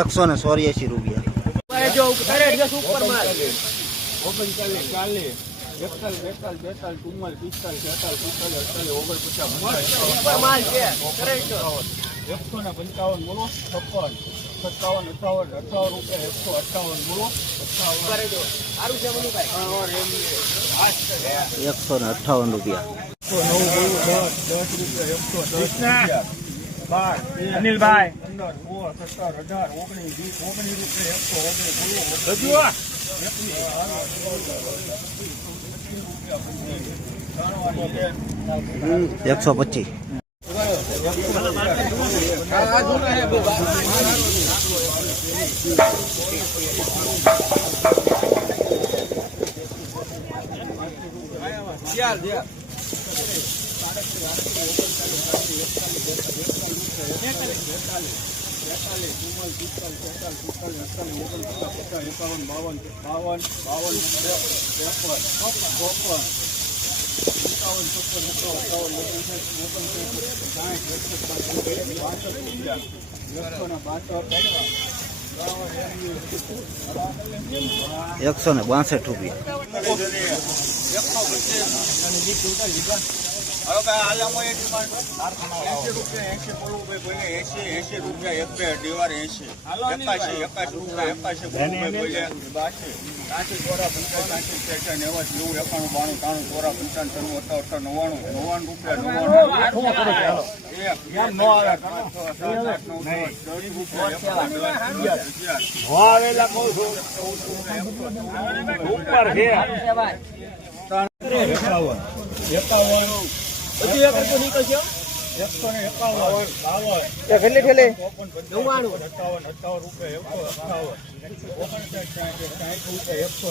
એકસો ને ચોર્યાસી રૂપિયા. એકસો ને પંચાવન બોલો છપ્પન સત્તાવન અઠાવન અઠાવન રૂપિયા એકસો અઠાવન બોલો એકસો ને અઠ્ઠાવન રૂપિયા. એકસો નવ બોલો દસ દસ રૂપિયા એકસો દસ રૂપિયા. બાર. અનિલભાઈ. પંદર સોળ સત્તર અઢાર ઓગણીસ વીસ ઓગણીસ રૂપિયા એકસો ઓગણીસ બોલો. એકસો પચીસ. એકાવન બાવન બાવન બાવન ત્રેપન ચોપન એકાવન ચોપન એકાવન અઠાવન ઓગણસાઠ ઓગણસાઠ સાઠ એકસઠ બાસઠ રૂપિયા એકસો ને બાસઠ રૂપિયા. હવે ભાઈ એસી રૂપિયા એસી બોલવું ભાઈ બોલે એસી એસી રૂપિયા એક બે અઢીવાર એસી એકાશી એકાશી રૂપિયા એકાશી બોલવું બોલે બાસી. ચોરા પંચાયત નેવું નેવું એકાણું બાણું ત્રાણું ચોરા પંચાવન ત્રણું અઠાવન અઠાવન નવ્વાણું નવ્વાણું રૂપિયા નવ્વાણું છ, રૂપિયા એકાવન, એકાવન એકાવન એકસો ને એકાવન બાવન કેટલી અઠાવન અઠાવન રૂપિયા એકસો અઠાવન ઓગણસાઠ સાઠ સાઠ રૂપિયા એકસો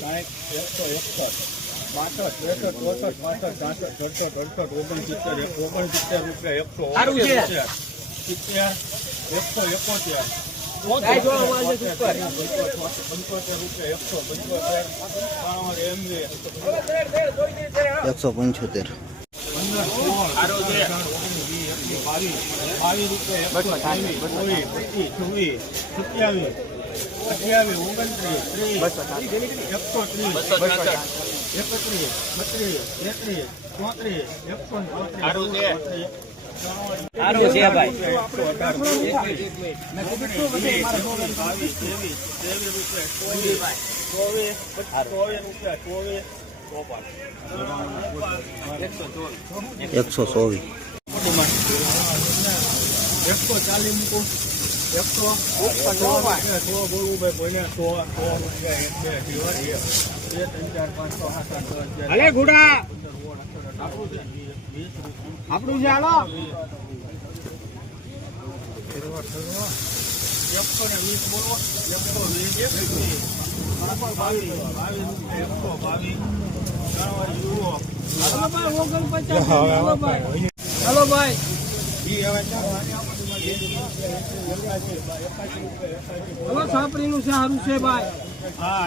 સાઠ એકસો એકસઠ બાસઠ ત્રેસઠ ચોસઠ પાસઠ સાસઠ સડસઠ અડસઠ ઓગણસિત્તેર એક ઓગણસિત્તેર રૂપિયા એકસો સિત્તેર એકસો એકોતેર. એકસો પંચોતેર. એકત્રીસ બત્રીસ એકત્રીસ ચોત્રીસ એકસો ચોત્રીસ સારું છે ભાઈ. એકસો ચોવીસ. એકસો ચાલીસ મૂકું એકસો અલે ગુડા. આપણું છે હાલો. એકસો ને વીસ બોલો એકસો વીસ એકસો બાવીસ ત્રણ ભાઈ. હાલો સાપડીનું છે સારું છે ભાઈ. હા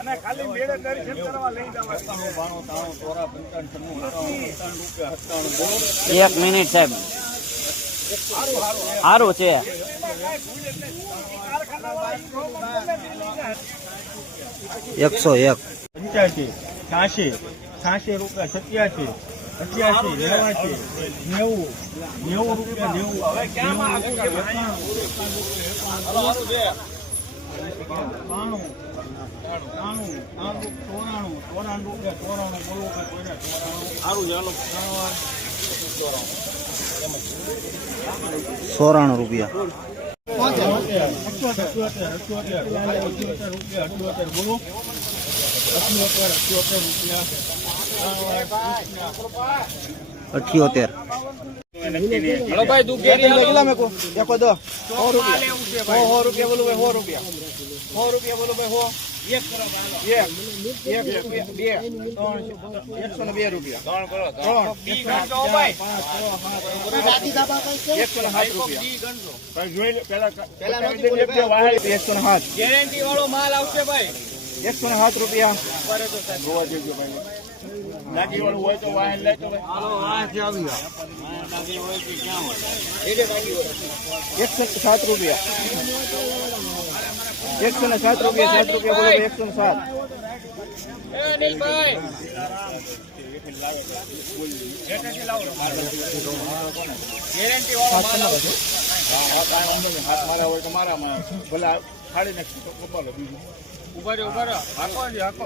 અને ખાલી મેળે દર્શન કરવા લઈ જવા. એક મિનિટ સાહેબ. સારું છે. એકસો એક. પંચ્યાસી છાસી છાસી રૂપિયા સત્યાસી અઠ્યાસી નેવાસી નેવું નેવું રૂપિયા નેવું. બાણું ત્રાણું ચોરાણું ચોરાણું રૂપિયા ચોરાણું બોલવું કે કોઈને ચોરાણું સારું ચાલો અઠ્યોતેર અઠ્યોતેર રૂપિયા રૂપિયા. અઠ્યોતેર હલો ભાઈ દુઃખ ઘેરી હાલો. કેટલા મેકો એકો દો સો આ રૂપિયા લેવું છે સો ભાઈ. સો રૂપિયા બોલું ભાઈ સો રૂપિયા સો રૂપિયા બોલું ભાઈ સો એક કરો ભાઈ, હાલો. એક એક રૂપિયા બે ત્રણ એકસો ને બે રૂપિયા ત્રણ કરો, ત્રણ. ત્રણ બી ગણજો હો ભાઈ. એકસો ને સાત રૂપિયા બી ગણજો. પેલા નથી એકસો ને સાત ગેરંટી વાળો માલ આવશે એકસો સાત રૂપિયા એકસો ને સાત રૂપિયા. એકસો ને સાત રૂપિયા સાત રૂપિયા બોલો એકસો ને સાત. એ અનિલભાઈ. ગેરંટી તો માલ આવશે ઊભા રહ્યો ઊભા રહ્યો હાકો ને હાકો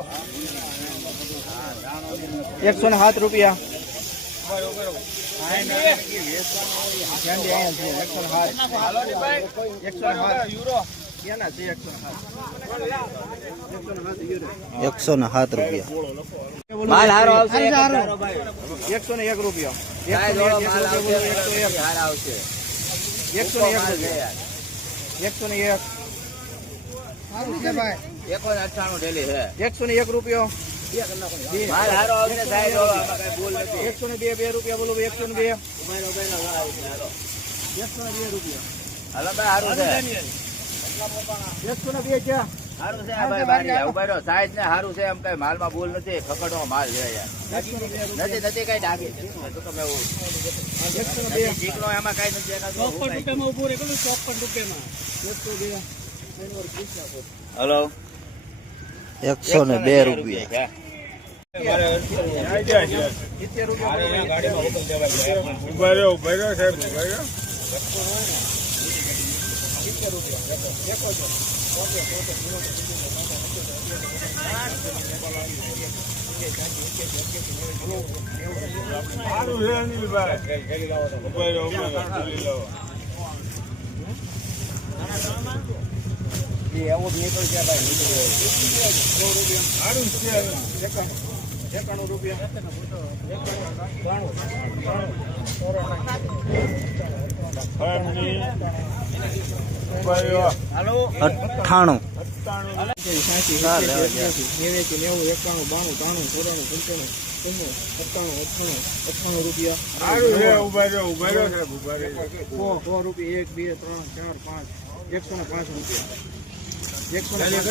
એકસો ને સાત રૂપિયા ઉભા રહ્યો ઉભા રહ્યો કેન્ડી અહીંયા છે એકસો ને સાત હાલો ને ભાઈ એકસો ને સાત યુરો કેના છે એકસો ને સાત એકસો ને સાત રૂપિયા માલ હારો આવશે એકસો ને એક રૂપિયા એકસો ને એક, એકસો ને એક, એકસો ને એક. આવશે એકસો ને એક રૂપિયા એકસો ને એક એકો અઠાણું ડેલી છે એકસો ને એક રૂપિયો. માલ હારો આવશે સાહેબ એકસો ને બે બે રૂપિયા બોલો એકસો ને બે. હાલો ભાઈ હારું છે. એકસો ને બે ક્યાં હારું છે આ ભાઈ બારી ઊભા રહ્યો સાઈઝ ને હારું છે એમ કઈ માલમાં ભૂલ નથી. ખકડનો માલ છે યાર નથી નથી કઈ ડાગી તમે નથી ચીકણો એમાં કઈ નથી દેખાતું હલો. એકસો ને બે રૂપિયા. સારું છે અનિલભાઈ. ઊભા રહ્યો ઊભા રહ્યો જોઈ લો. સારું છે એકાણું રૂપિયા ફળની. ઊભા રહ્યો. અઠ્ઠાણું નેવ્યાસી નેવું એકાણું બાણું ત્રાણું ચોરાણું પંચાણું પંચાણું સત્તાણું અઠાણું અઠ્ઠાણું રૂપિયા રૂપિયા એક બે ત્રણ ચાર પાંચ એકસો ને પાંચ રૂપિયા એકસો બે સાત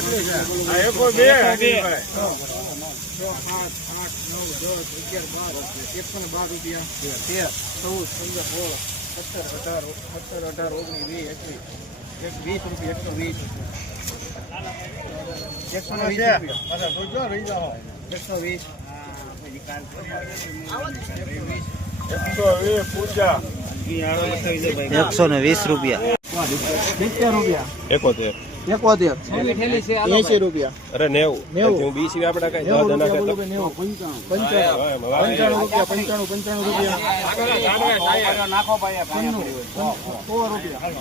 આઠ નવ દસ અગિયાર બાર એકસો ને બાર રૂપિયા. તેર ચૌદ પંદર સોળ સત્તર અઢાર સત્તર અઢાર ઓગણીસ વીસ એકવીસ એક વીસ રૂપિયા એકસો વીસ એકસો વીસ રૂપિયા એકસો વીસ એકસો વીસ પૂજા એકસો ને વીસ રૂપિયા. એકોતેર. એકોતેર એસી રૂપિયા. અરે નેવું. નેવું. હું બી આપણે કઈ નેવું દસ નાખે નેવું. પંચાણું. રૂપિયા પંચાણું પંચાણું રૂપિયા. પન્નું, સો રૂપિયા.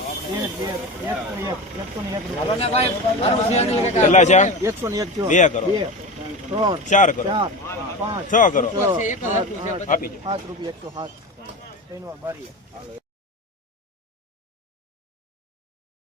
બે એકસો ને એક. બે કરો. ત્રણ ચાર કરો. પાંચ છ કરો. છ, આપી દો. રૂપિયા એકસો સાત. ત્રણ વાર બારી